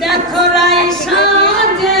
দেখো রাই সাজে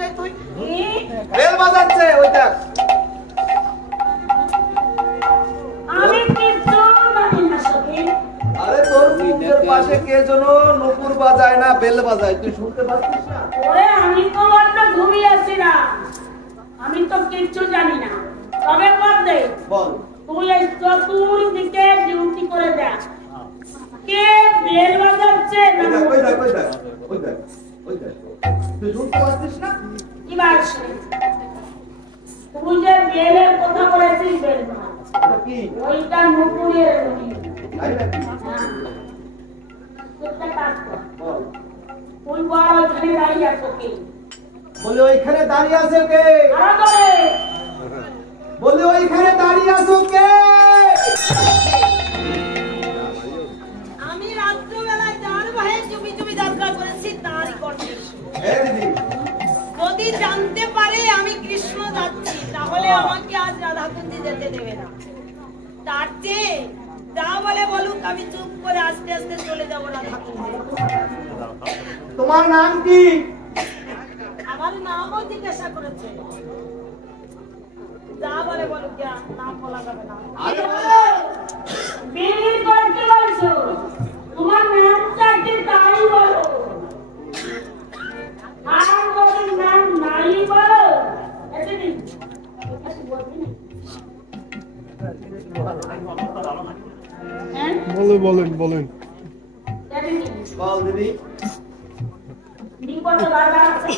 রে তুই? বেল বাজাচ্ছে ওইটা। আমি কিচ্ছু জানি না সখী। আরে তোর মুখের পাশে কে যেন নুপুর বাজায় না বেল বাজায়, তুই শুনতে পাচ্ছিস না? ওরে আমি তো বড্ড ঘুমিয়েছিলাম, আমি তো কিচ্ছু জানি না। তবে বাদ দে, বল। তুই এই চতুর্দিকে ডিউটি করে দেখ, কে বেল বাজাচ্ছে না। ওই দেখ, ওই দেখ, ওই দেখ, ওই দেখ, তুই শুনতে পাচ্ছিস না? এবার শুন, তুই যে বেলের কথা বলেছিস বেল না, কি ওইটা নুপুরের ধ্বনি। তাই নাকি? হ্যাঁ, একটা কাজ কর, বল। তুই বল ওইখানে দাঁড়িয়ে আছো কে? বলে ওইখানে দাঁড়িয়ে আছে কে? আরো ধরে বলে ওইখানে দাঁড়িয়ে আছো কে? আমি রাত্রিবেলা যার ভাইয়ের চুপি চুপি যাত্রা করেছি তারই কণ্ঠে। হ্যাঁ দিদি, যদি জানতে পারে আমি কৃষ্ণ যাচ্ছি তাহলে আমাকে আজ রাধাকুঞ্জে যেতে দেবে না। তার চেয়ে যা বলে বলুক, আমি চুপ করে আস্তে আস্তে চলে যাবো রাধাকুঞ্জে। তোমার নাম কি? আমার নামও জিজ্ঞাসা করেছে। যা বলে বলুক, নাম বলা যাবে না। আরে বিড়ি করতে বলছো, তোমার নামটা কি তাই বলো, আর যদি নাম নাই বলো এতদিন বলেন বল দিদি। বিপদ বারবার আছে?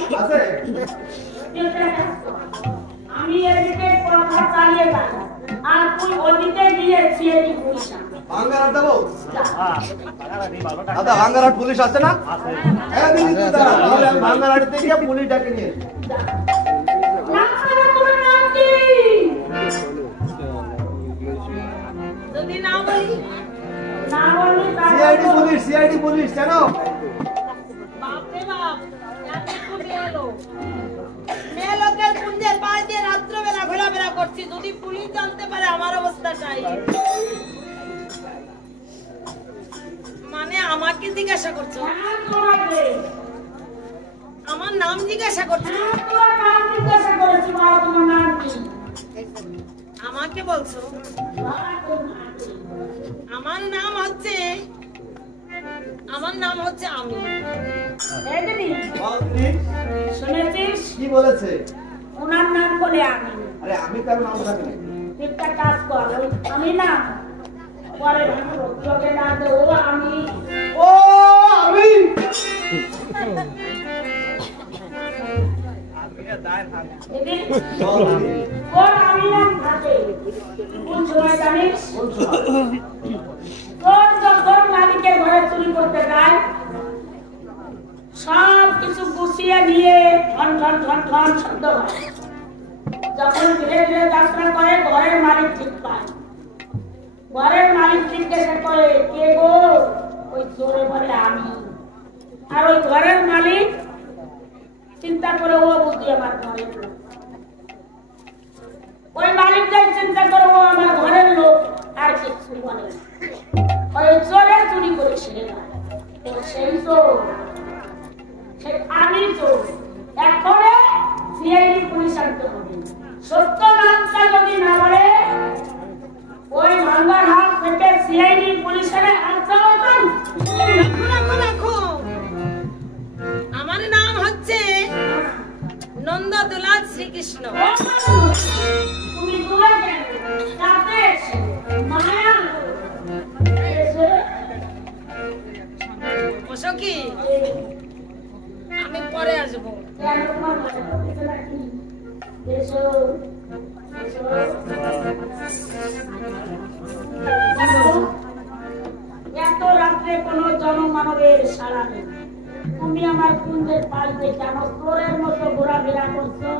আমি এদিকে কথা চালিয়ে যাই আর তুই ওদিকে গিয়ে সিএডি পুলিশ ভাঙ্গারাট দেবো? দাদা ভাঙ্গারাট পুলিশ আছে না? হ্যাঁ দিদি, তুই দাঁড়া, তাহলে আমি ভাঙ্গারাটের থেকে পুলিশ ডাকে নিয়ে আসি। যদি না বলি, সিআইডি পুলিশ, সিআইডি পুলিশ জানো? বাপরে বাপ, এত মেয়ে লোক। মেয়ে লোকের কুঞ্জের পাশ দিয়ে রাত্রবেলা ঘোরাফেরা করছি, যদি পুলিশ জানতে পারে আমার অবস্থাটাই। মানে আমাকে জিজ্ঞাসা করছো? আমার নাম জিজ্ঞাসা করছো? আমাকে বলছো? আমার নাম হচ্ছে আমি। বল দিদি, শুনেছিস কি বলেছে? ওনার নাম বলে আমি। আরে আমি কার নাম থাকে না? একটা কাজ কর, আমি না পরে লোকে না দে, ও আমি। ও আমি বল দিদি, ওর আমি নাম থাকে কোন সময় জানিস? কোন সময়? তোর যখন মালিকের ঘরে চুরি করতে যায়, সব কিছু গুছিয়ে নিয়ে ঠন ঠন ঠন ঠন শব্দ হয়। যখন ধীরে ধীরে যাত্রা করে ঘরের মালিক ঠিক পায়। ঘরের মালিক জিজ্ঞাসা করে কে গো, ওই জোরে বলে আমি। আর ওই ঘরের মালিক চিন্তা করে ও বুঝি আমার ঘরের লোক। ওই মালিকটাই চিন্তা করে ও আমার ঘরের লোক, আর কিছু বলে না। ওই চোরে চুরি করেছে, সেই চোর, সে আমি চোর। এখন সিআইডি পুলিশ আনতে হবে। সত্য নামটা যদি না বলে, ওই ভাঙ্গার হাত থেকে সিআইডি পুলিশের হাত চালাতেন। রাখো। আমার নাম হচ্ছে নন্দদুলাল শ্রীকৃষ্ণ। তুমি দূরে কেন? কাছে এসে মায়া এসে বসো কি? আমি পরে আসবো। কেন তোমার মাথা করতেছে নাকি? এসো এসো। এত রাত্রে কোনো জনমানবের সাড়া নেই, তুমি আমার কুঞ্জের পাশ দিয়ে কেন চোরের মতো ঘোরাফেরা করছো?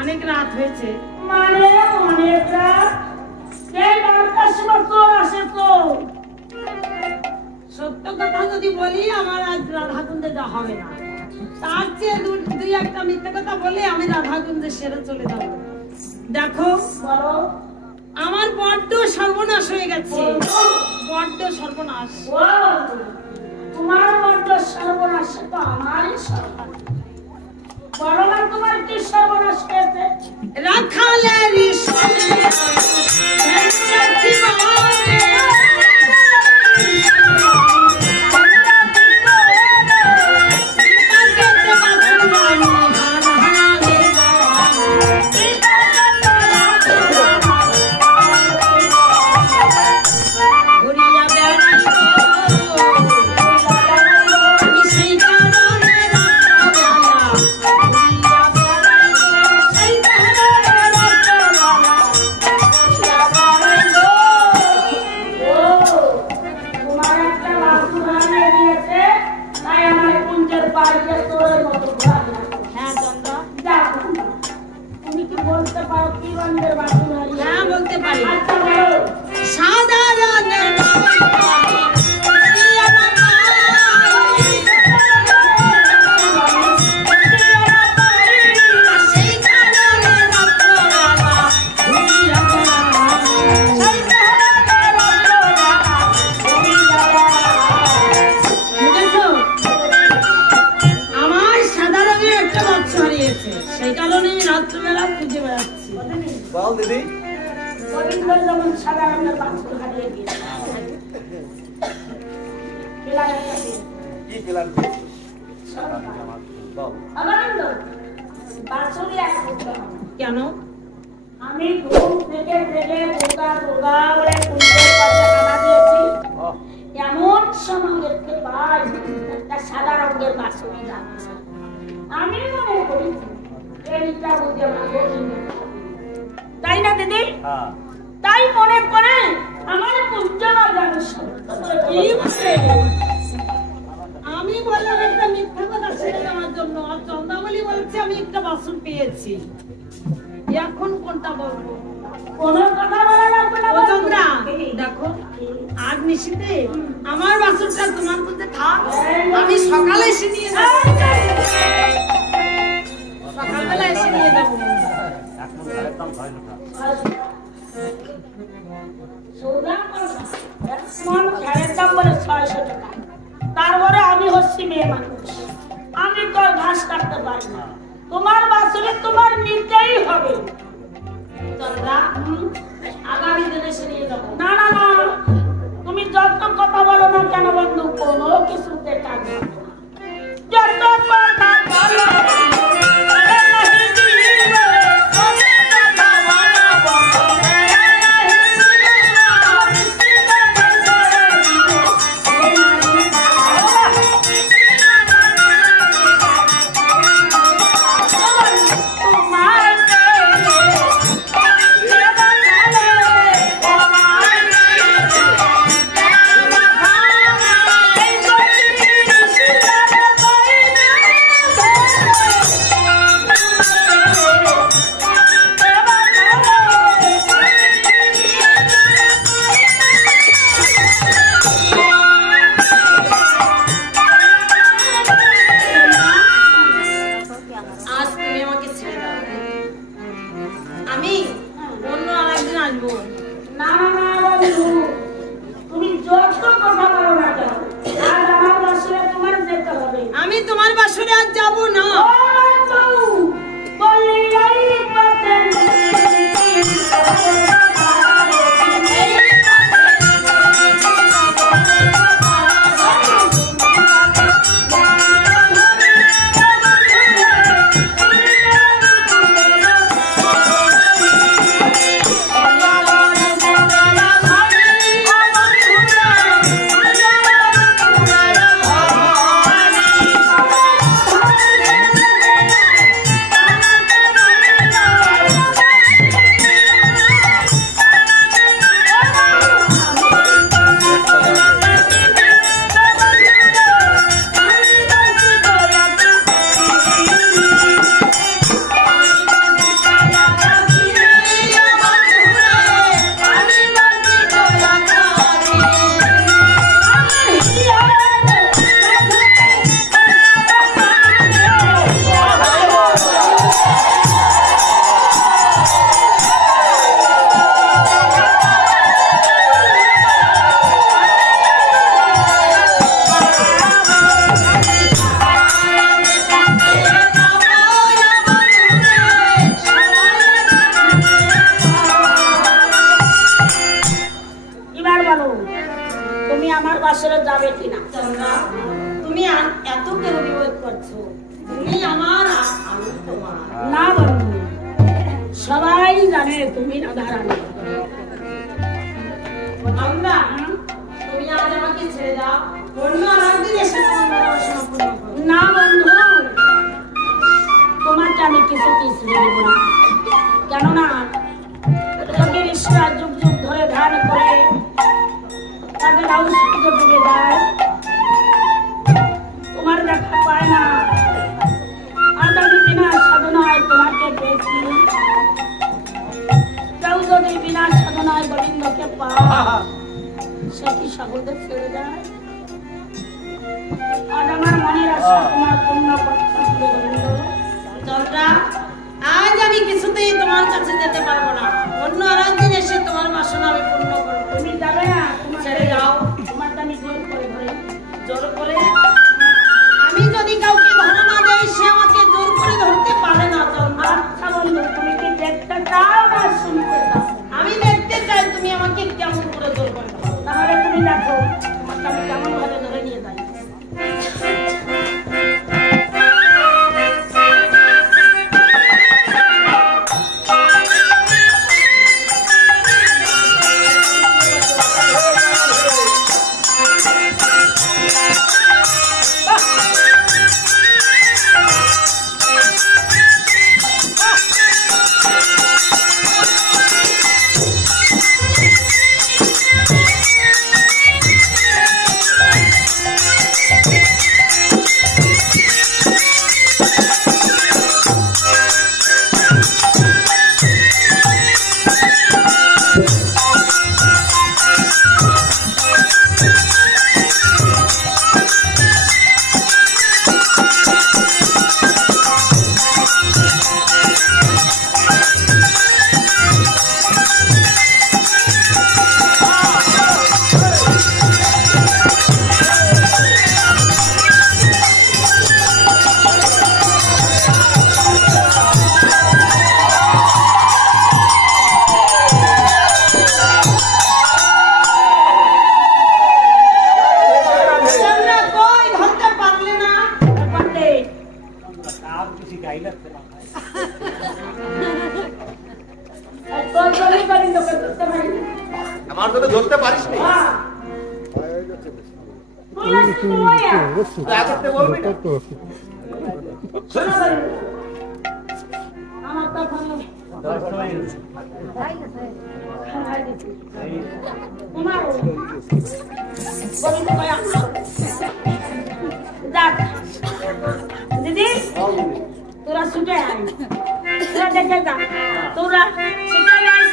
অনেক রাত হয়েছে। মানে অনেক রাত? সেই বারোটার সময় চোর আসে তো। সত্য কথা যদি বলি, আমার আজ রাধাকুঞ্জে যাওয়া হবে না। তার চেয়ে দুই একটা মিথ্যে কথা বলে আমি রাধাকুঞ্জে সেরে চলে যাব। দেখো, বলো। আমার বড্ড সর্বনাশ হয়ে গেছে, বড্ড সর্বনাশ। তোমার বড্ড সর্বনাশ, তো আমারই সর্বনাশ। বলো না তোমার কি সর্বনাশ হয়েছে? রাখালেরই সঙ্গে তুমি কি বলতে পারো কি রঙের বাসন? হ্যাঁ বলতে পারি। আচ্ছা বলো। সাধারণ বল দিদি। যেমন সাদা রঙের বাসন হারিয়ে দিয়েছে। কি প্ল্যান কেন? আমি ঘুম থেকে জেগে দুর্গা দুর্গা বলে কুঞ্জের পাশে আনা দিয়েছি। এমন সময় দেখতে পাই একটা সাদা রঙের বাসনে যাচ্ছে। আমি মনে করি এইটা বুঝে আমার গোবিন্দ, তাই না দিদি? তাই মনে করে আমার কুঞ্জনা জানিস আমি বললাম একটা মিথ্যা কথা ছেড়ে দেওয়ার জন্য, আর চন্দ্রাবলী বলছে আমি একটা বাসন পেয়েছি। এখন কোনটা বলবো? কোন কথা বলা লাগবে না। ও চন্দ্রা দেখো, আজ নিশিতে আমার বাসনটা তোমার মধ্যে থাক, আমি সকালে এসে নিয়ে যাবো। সকালবেলা এসে নিয়ে যাবো। তারপরে আমি হচ্ছি মেয়ে মানুষ, আমি তো ঘাস কাটতে পারি না। তোমার বাসনে তোমার নিতেই হবে। আগামী দিনে এসে নিয়ে যাবো। না না না, তুমি যত কথা বলো না কেন বন্ধু, কোনো কিছুতে কাজ হবে না। যত কথা বলো তোমার তুমি আমার বাসরে যাবে কিনা? চন্দ্রা, তুমি এত কেন বিরোধ করছো? তুমি আমার আর আমি তোমার। না বন্ধু, সবাই জানে তুমি রাধারানী। আমরা তুমি আজ আমাকে ছেড়ে দাও, অন্য আরেকদিন এসে তোমার পড়াশোনা পূর্ণ করো। না বন্ধু, তোমাকে আমি কিছুতেই ছেড়ে দেব না। কেননা ফকির ঈশ্বর যুগ যুগ ধরে ধ্যান করে তাদের ঔষধ ডুবে যায়, তোমার দেখা পায় না। আগামী বিনা সাধনায় তোমাকে পেয়েছি, কেউ যদি বিনা সাধনায় গোবিন্দকে পায় সে কি সকলকে ছেড়ে দেয়? আজ আমার মনের আশা তোমার পূর্ণ করতে হবে গোবিন্দ। চন্দ্রা, আজ আমি কিছুতেই তোমার কাছে যেতে পারবো না, অন্য আরেকদিন এসে তোমার বাসনা আমি পূর্ণ করবো। তুমি যাবে না? তোমার ছেড়ে দাও। তোমাকে আমি জোর করে ধরে জোর করে? আমি যদি কাউকে ধরা না দেই সে আমাকে জোর করে ধরতে পারে না। চন্দ্রা, আচ্ছা বন্ধু, তুমি কি দেখতে চাও না শুনতে চাও? আমি দেখতে চাই তুমি আমাকে কেমন করে জোর করে ধরো। তাহলে তুমি দেখো তোমাকে আমি কেমন ভাবে ধরে নিয়ে যাই। আমার জন্য ধরতে পারিস নি? রাখতে বলবি না? আমার তখন তোমার গোবিন্দ ভাই যাক দিদি, তোরা ছুটে আয়, তোরা দেখে যা, তোরা ছুটে আয়,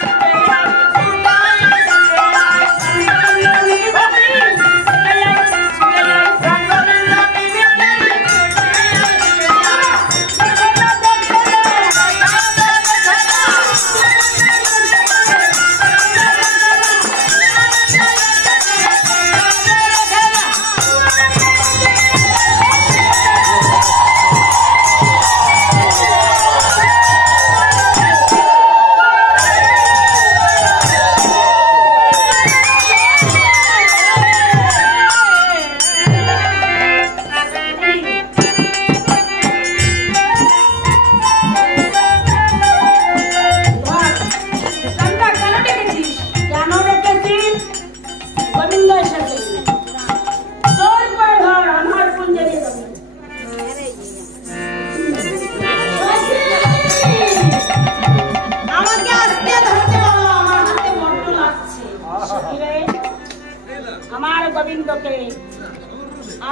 আমার গোবিন্দকে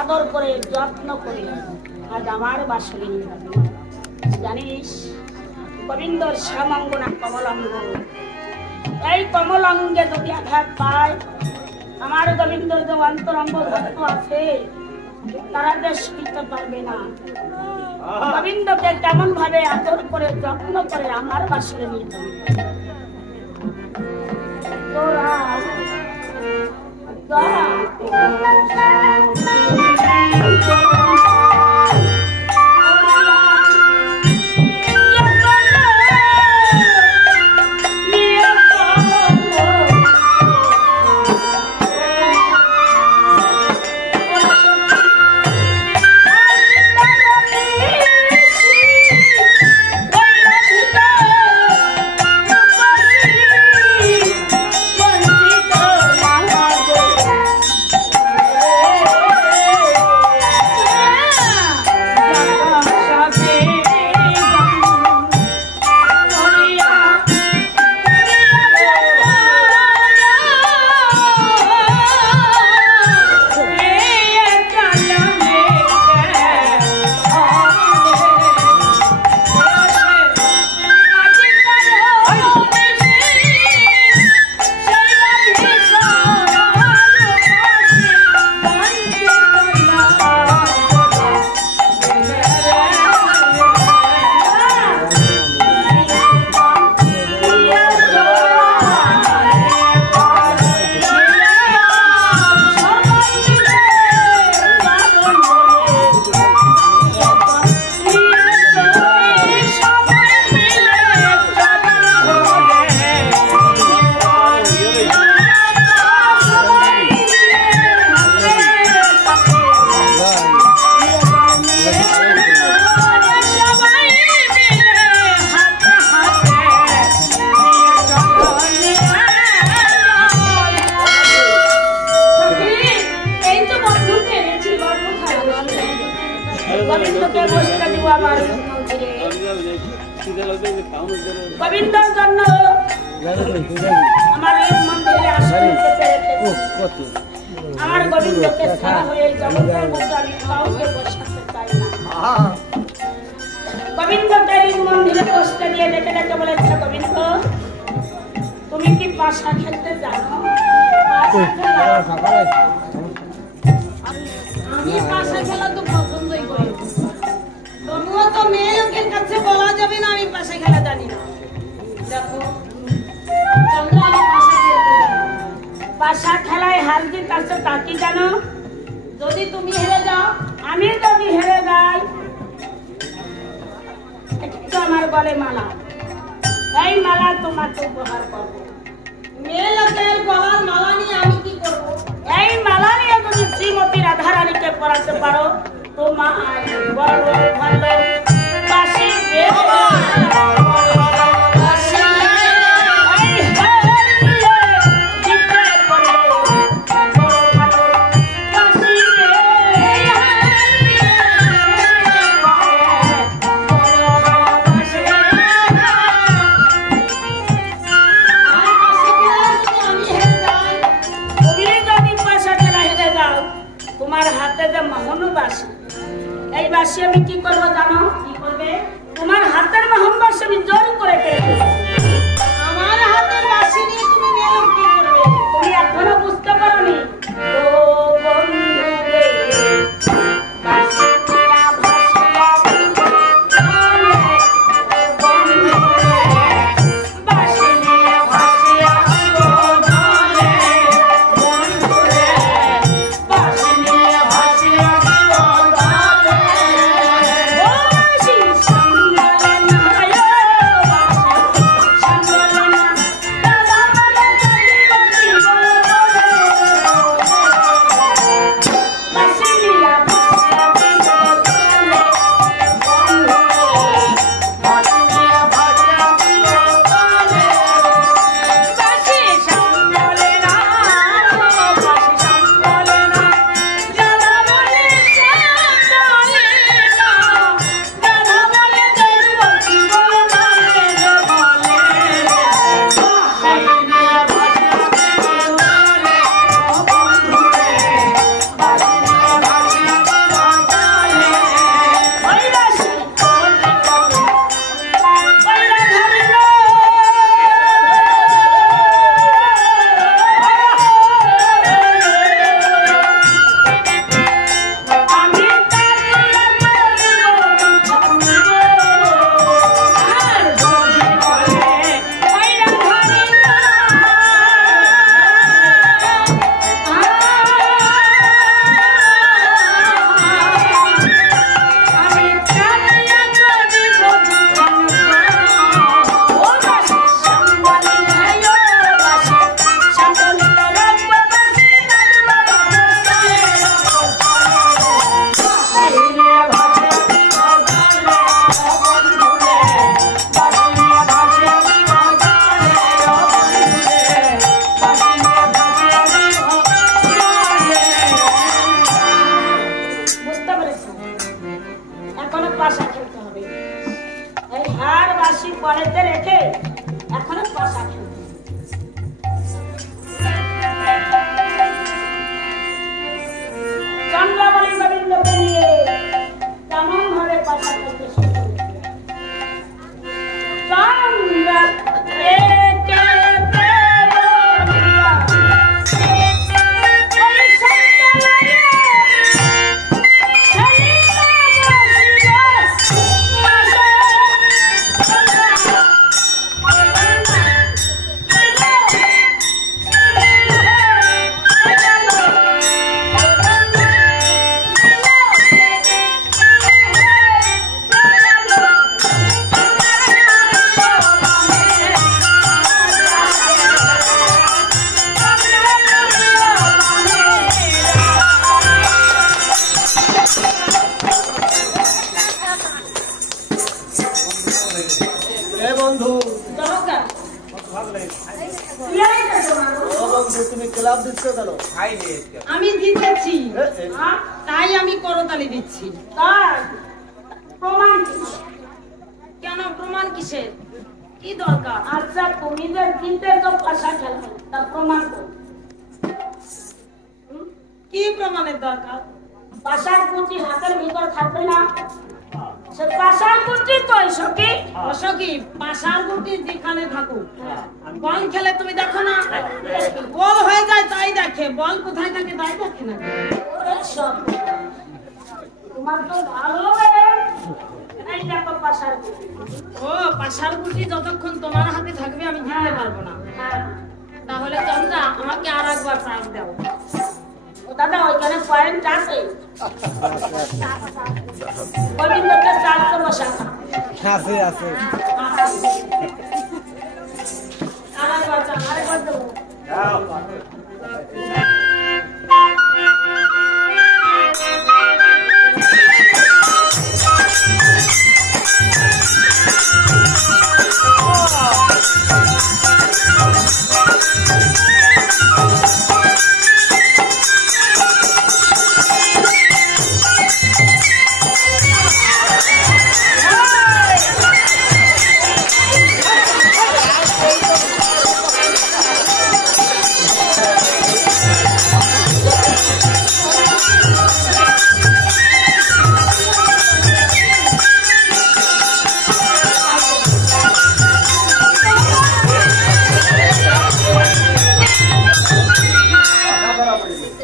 আদর করে যত্ন করে আজ আমার বাসরে নিয়ে যাবে। জানিস গোবিন্দর শ্যামাঙ্গনা কমলাঙ্গ, এই কমলাঙ্গে যদি আঘাত পায় আমার গোবিন্দর যে অন্তরঙ্গ ভক্ত আছে তারা দেশ কিনতে পারবে না। গোবিন্দকে কেমন ভাবে আদর করে যত্ন করে আমার বাসরে নিয়ে যাবে। তোরা আমার মন্দিরে গোবিন্দর জন্য আমার এই মন্দিরে আসন পেতে রেখেছি। আমার গোবিন্দকে ছাড়া হয়ে জগতের মধ্যে আমি কাউকে বসাতে চাই না। গোবিন্দকে এই মন্দিরে বসতে দিয়ে ডেকে ডেকে বলেছে, গোবিন্দ তুমি কি পাশা খেলতে জানো? আমি পাশা খেলা তো পছন্দই করি, তবুও তো মেয়ে লোকের কাছে বলা যাবে না আমি পাশা খেলা জানি না। দেখো চন্দ্র, আমি পাশা খেলতে জানি। পাশা খেলায় হার জিত আছে তা কি জানো? যদি তুমি হেরে যাও, আমি যদি হেরে যাই, একটু আমার গলে মালা, এই মালা তোমাকে উপহার করবো। মেয়ে লোকের গলার মালা নিয়ে আমি কি করবো? এই মালা নিয়ে যদি শ্রীমতী রাধারানীকে পড়াতে পারো, তোমার বড় ভালো বাসি এই বাসি আমি কি করবো জানো? কি করবে? তোমার হাতের মোহন বাসি আমি জোর করে পেয়েছি। আমার হাতের বাঁশি নিয়ে তুমি মেয়ে লোক কি করবে? তুমি এখনো বুঝতে পারোনি? ও বন্ধু রে, বাসি দিয়া ভাসিয়া বলে, বন্ধু রে, বাসি দিয়া ভাসিয়া বলে, বন্ধু রে, বাসি দিয়া ভাসিয়া পরেতে রেখে এখনো পাশা খেলতে। চন্দ্রাবলী গোবিন্দকে নিয়ে তেমন ভাবে পাশা খেলতে শুরু করেছে। আমি জিতেছি, তাই আমি করতালি দিচ্ছি। প্রমাণ কি? কেন প্রমাণ কিসের? কি দরকার? আচ্ছা তুমি যে গীতের যে পাশা খেলো তার প্রমাণ করো। কি প্রমাণের দরকার? পাশার কুচি হাতের ভিতর থাকবে না, সে পাশার কুচি তো সখী। অসখী পাশার গুটি যেখানে থাকুক, বল খেলে তুমি দেখো না, বল হয়ে যায় তাই দেখে, বল কোথায় থাকে তাই দেখে না। সব তোমার তো ভালো এই দেখো পাশার কুচি। ও পাশার গুটি যতক্ষণ তোমার হাতে থাকবে আমি জানতে পারবো না। হ্যাঁ তাহলে চন্দ্রা আমাকে আর একবার চাপ দাও। ও দাদা ওইখানে পয়েন্ট আছে, গোবিন্দকে 400 বসা আছে আছে আরেকবার দেবো।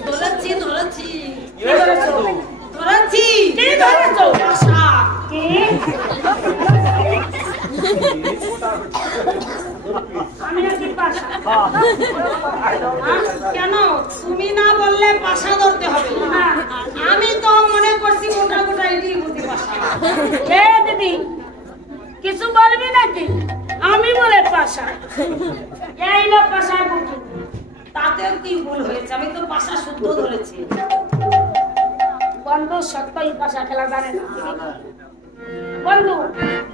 ধরেছি ধরেছি কি ধরেছো? ধরেছি কি ধরেছো? পাশা। কি? আমি নাকি পাশা? কেন তুমি না বললে পাশা ধরতে হবে? হ্যাঁ। আমি তো মনে করছি গোটা গোটা এটি বুঝি পাশা। এ দিদি কিছু বলবি নাকি? আমি বলে পাশা, এই লোক পাশার কুচি। তাতেও কি ভুল হয়েছে? আমি তো পাশা শুদ্ধ ধরেছি। বন্ধু সত্যই পাশা খেলা জানে না। বন্ধু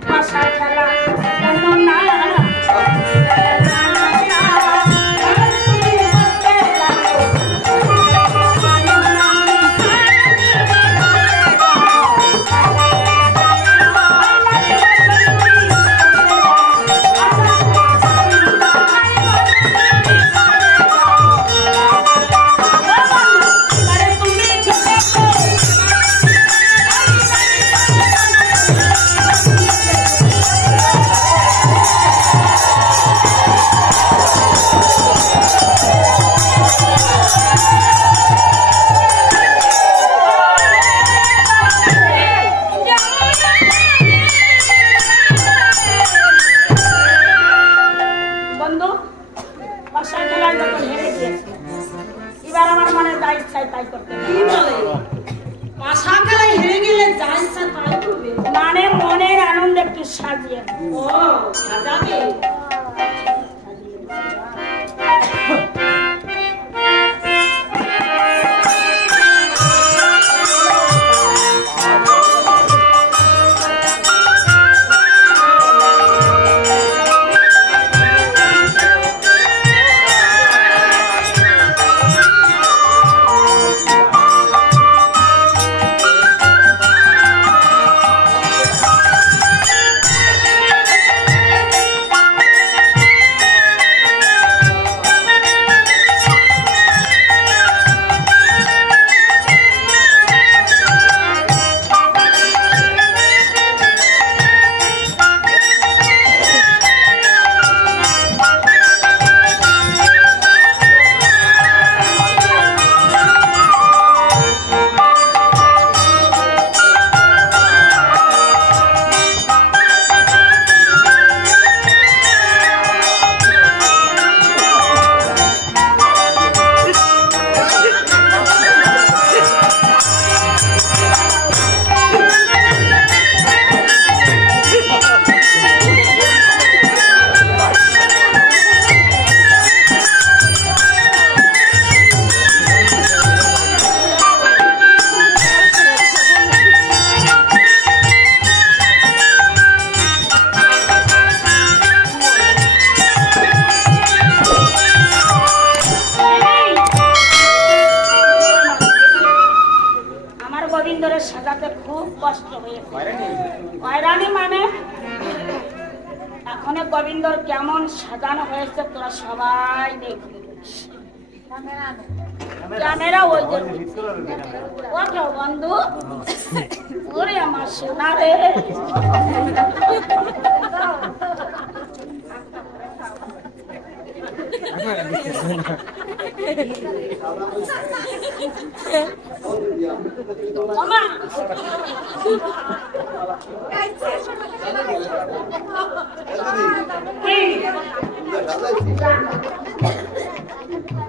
পাশা খেলা জানো না। বন্ধু পাশা খেলায় যখন হেরে গিয়েছে, এবার আমার মনে যা ইচ্ছায় তাই করতে হবে। কি বলে? পাশা খেলায় হেরে গেলে যা ইচ্ছা তাই করবে? মানে মনের আনন্দ একটু সাজিয়ে ও সাজাবে? করতে খুব কষ্ট হয়েছে। হয়রানি মানে এখন গোবিন্দর কেমন সাজানো হয়েছে তোরা সবাই দেখবি। ক্যামেরা ওই ওঠো বন্ধু, ওরে আমার সোনা রে।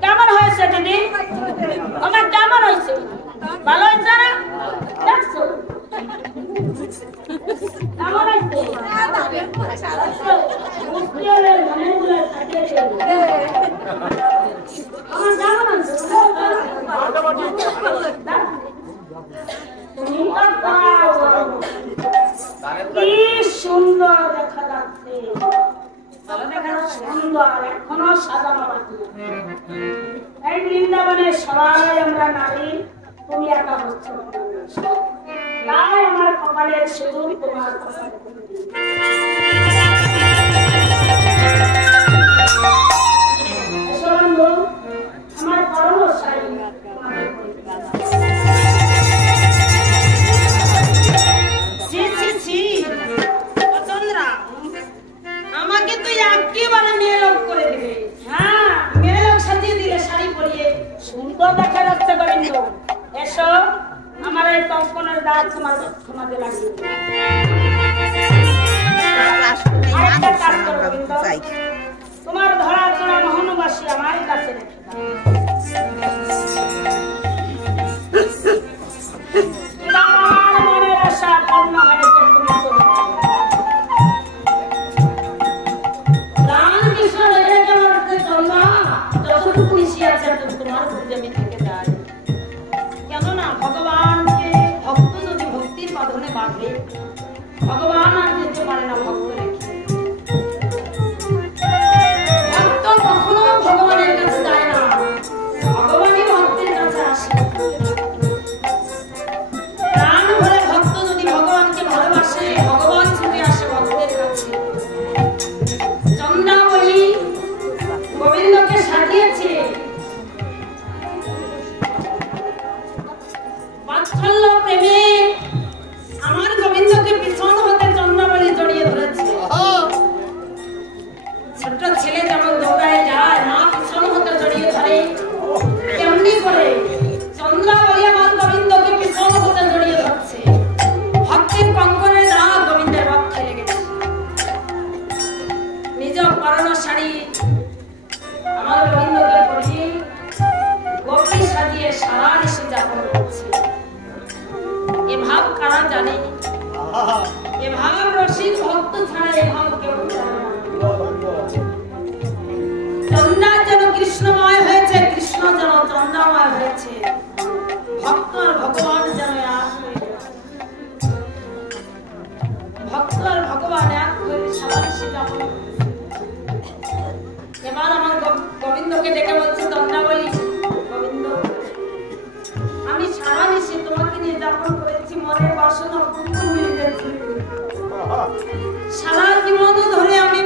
কেমন হয়েছে দিদি? আমার কেমন হয়েছে? ভালো হয়েছে না? দেখছো কেমন হয়েছে? কি সুন্দর দেখা যাচ্ছে, সুন্দর এখনো সাজানো বাকি। এই বৃন্দাবনে সবাই আমরা নারী, তুমি একা হচ্ছ, তাই আমার কপালের শুধু তোমার আমার পরম শাড়ি আমাকে তো একেবারে মেয়ে লোক করে দিবে। হ্যাঁ, মেয়ে লোক সাজিয়ে দিলে শাড়ি পরিয়ে সুন্দর দেখা যাচ্ছে গোবিন্দ। এসো আমার এই কঙ্কনের দাগ তোমাদের লাগিয়ে তোমার ধরা চড়া মোহনবাসী আমার কাছে রেখে মনের আশা পূর্ণ হয়েছে। তুমি কেননা ভগবানকে ভক্ত যদি ভক্তির বাঁধনে বাঁধে, ভগবান আর যেতে পারে না ভক্ত রেখে। ভক্ত কখনো ভগবানের কাছে যায় না, ভগবানই ভক্তের কাছে আসে। প্রাণ ভরে ভক্ত যদি ভগবানকে ভালোবাসে, ভগবান ছুটে আসে ভক্তের কাছে। চন্দ্রাবলী গোবিন্দকে সাজিয়েছে বাৎসল্য প্রেমে। আমার গোবিন্দকে পিছন হতে চন্দ্রাবলী জড়িয়ে ধরেছে। ছোট ছেলে যেমন দৌড়ায় যায়, মা পিছন হতে জড়িয়ে ধরে, তেমনি করে চন্দ্রাবলী আমার গোবিন্দকে পিছন হতে জড়িয়ে ধরছে। ভক্তির কঙ্কনে দাগ গোবিন্দের বক্ষে লেগেছে। নিজ পরণ শাড়ি আমার গোবিন্দকে পরিয়ে গোপী সাজিয়ে সারা নিশি যাপন করছে। এ ভাব কারা জানে? এ ভাব রসিক ভক্ত ছাড়া এ ভাব কেউ জানে না। চন্দ্রা যেন কৃষ্ণময় হয়েছে, কৃষ্ণ যেন চন্দ্রাময় হয়েছে, ভক্ত আর ভগবান যেন এক হয়ে গেছে। ভক্ত আর ভগবান এক হয়ে সারা নিশি যাপন করছে। এবার আমার গোবিন্দকে ডেকে বলছে চন্দ্রাবলী, গোবিন্দ আমি সারা নিশি তোমাকে নিয়ে যাপন করেছি, মনের বাসনা পূর্ণ হয়ে গেছে। সারা জীবন ধরে আমি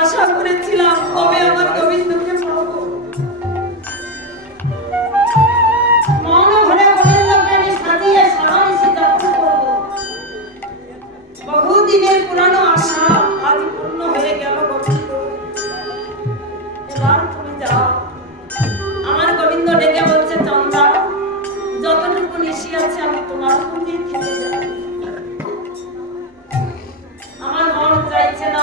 আশা করেছিলাম কবে আমার গোবিন্দকে পাবো। মন ভরে গোবিন্দকে আমি সাজিয়ে সারা নিশি যাপন করবো। বহুদিনের পুরানো আশা আজ পূর্ণ হয়ে গেল গোবিন্দ। এবার তুমি যাও। আমার গোবিন্দ ডেকে বলছে চন্দ্রা, যতটুকু নিশি আছে আমি তোমার সঙ্গে খেলে যাই। আমার মন চাইছে না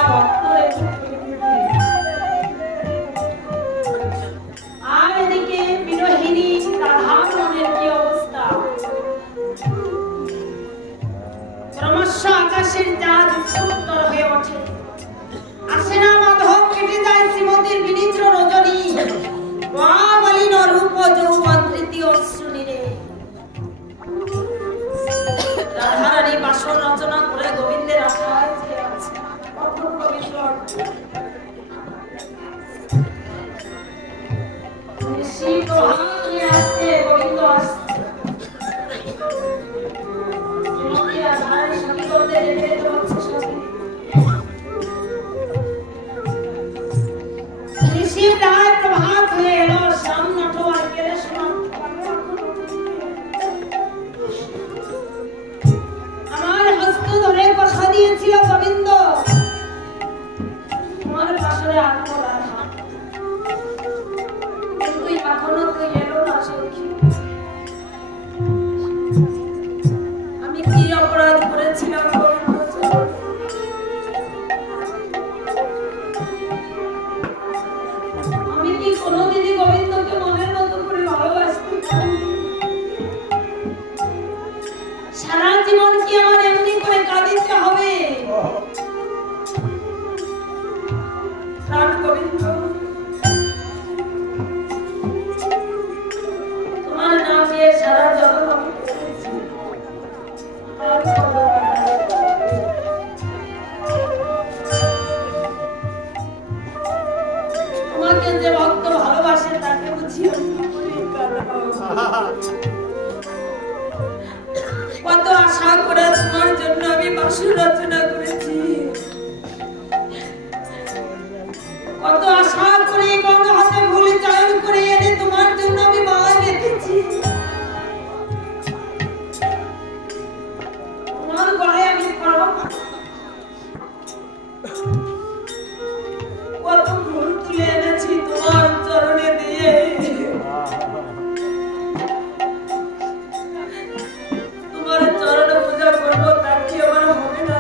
কত আশা করে তোমার জন্য আমি বাসর রচনা করেছি, কত আশা করে কত হাতে ভুলে চয়ন করে এনে তোমার জন্য আমি মালা রেখেছি, তোমার গলায় আমি কত ফুল তুলে এনেছি তোমার চরণে দিয়ে, তোমার চরণে পূজা করবো, তার কি আমার হবে না?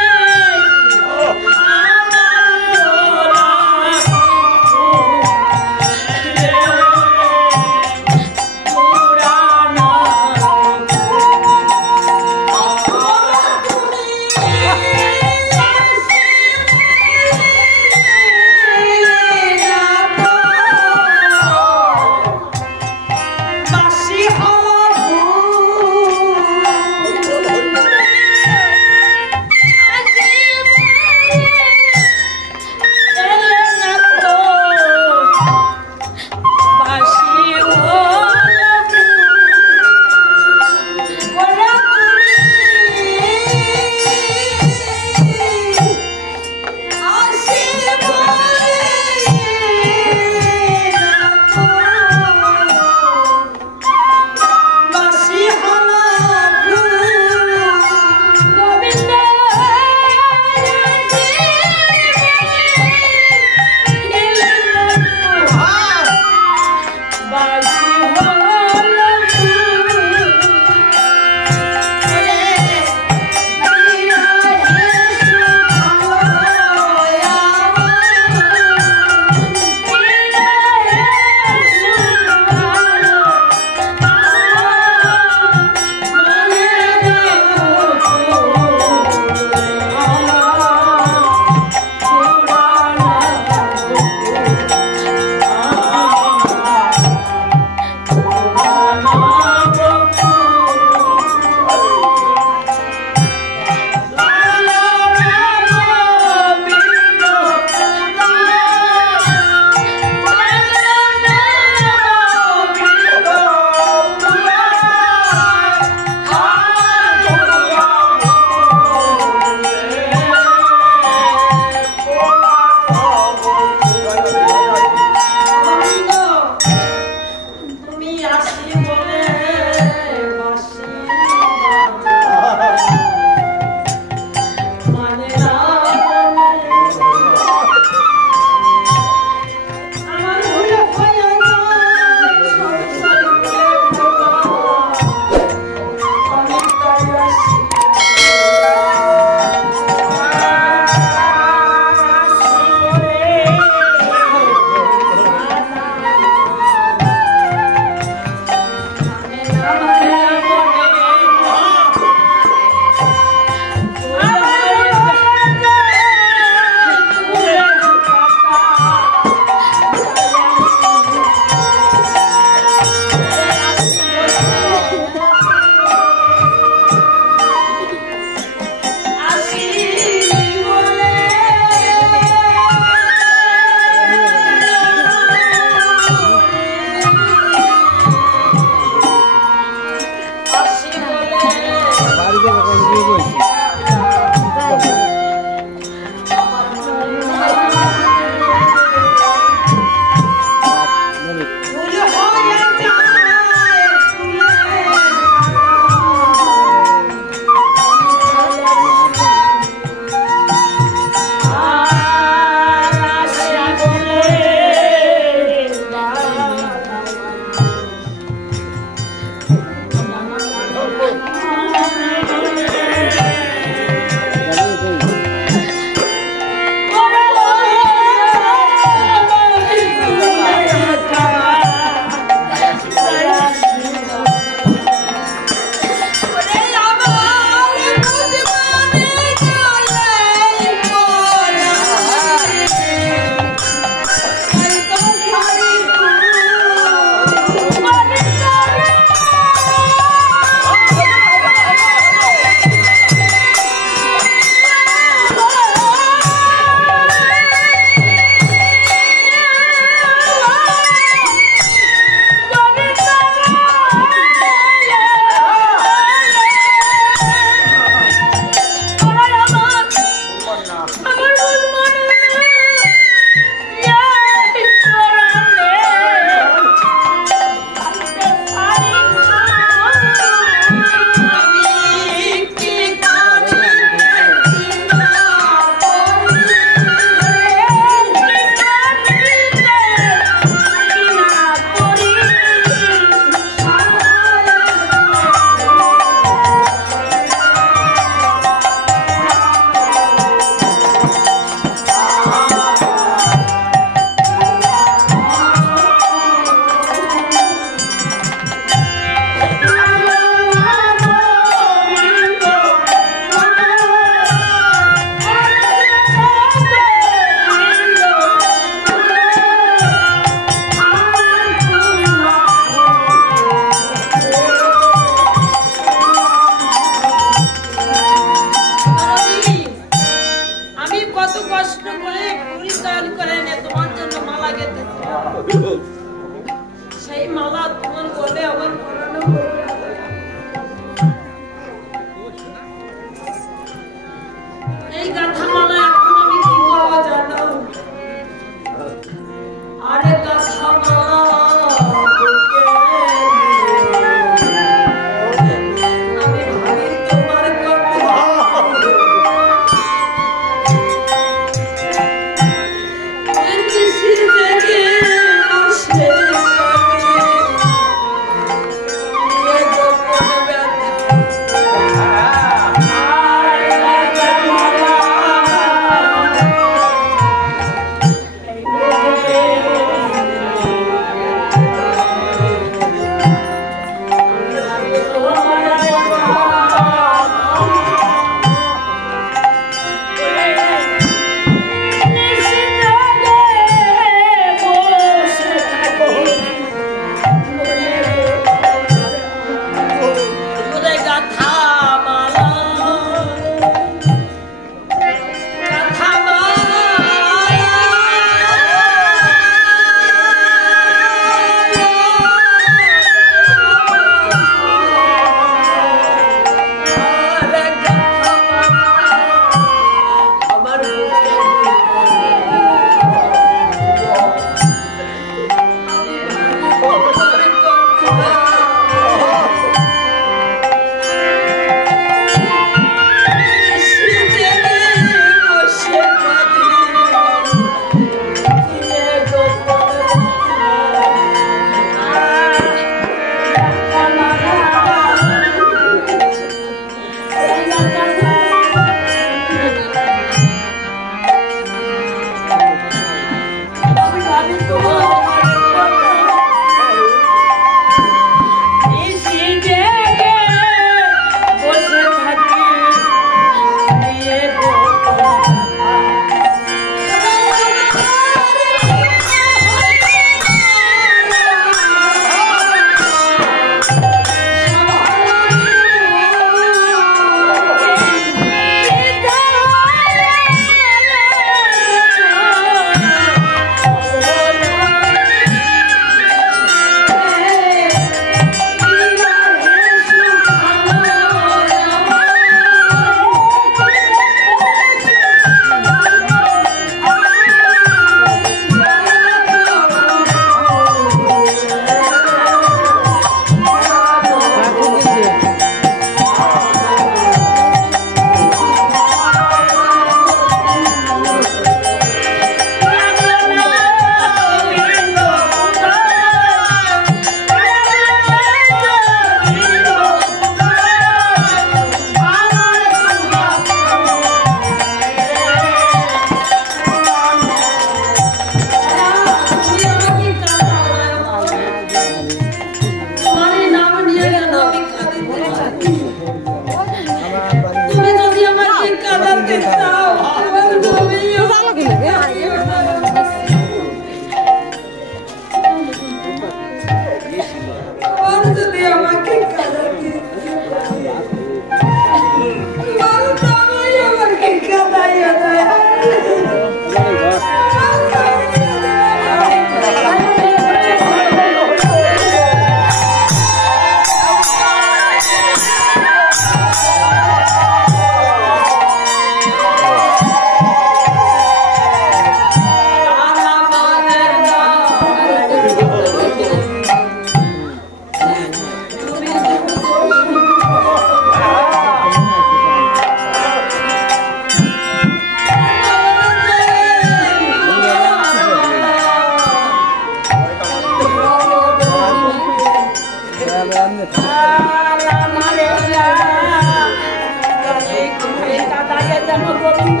কেন গোবিন্দ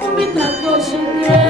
তুমি থাকো সঙ্গে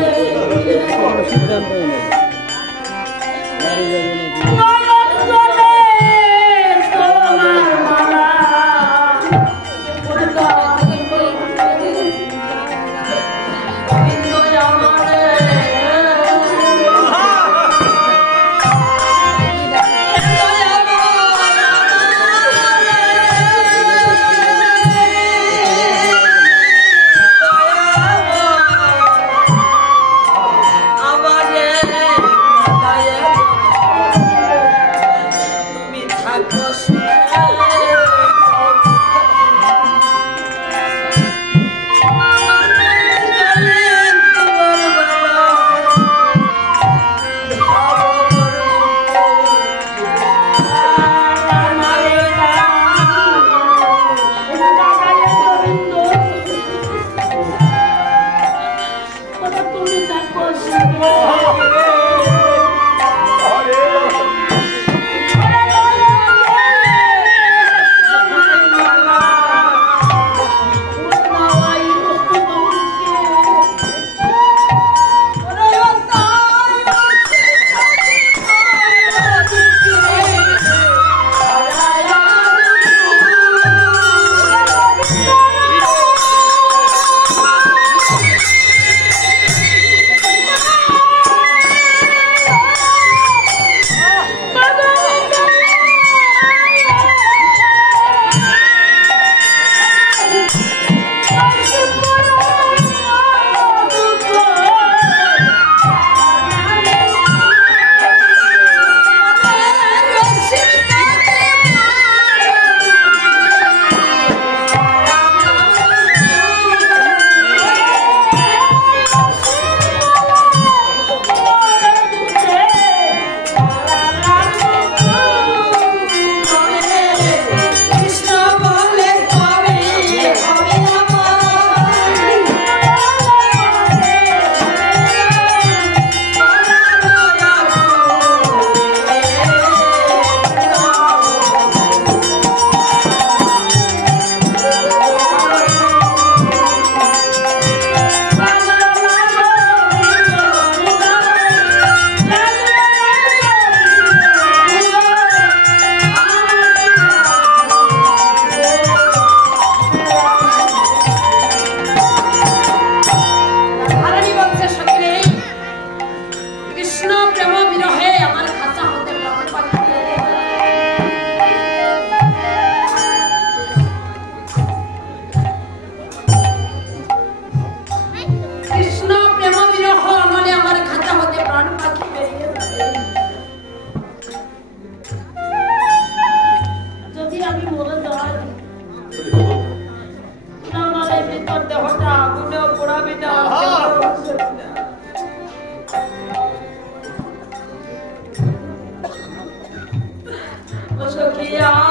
Sofia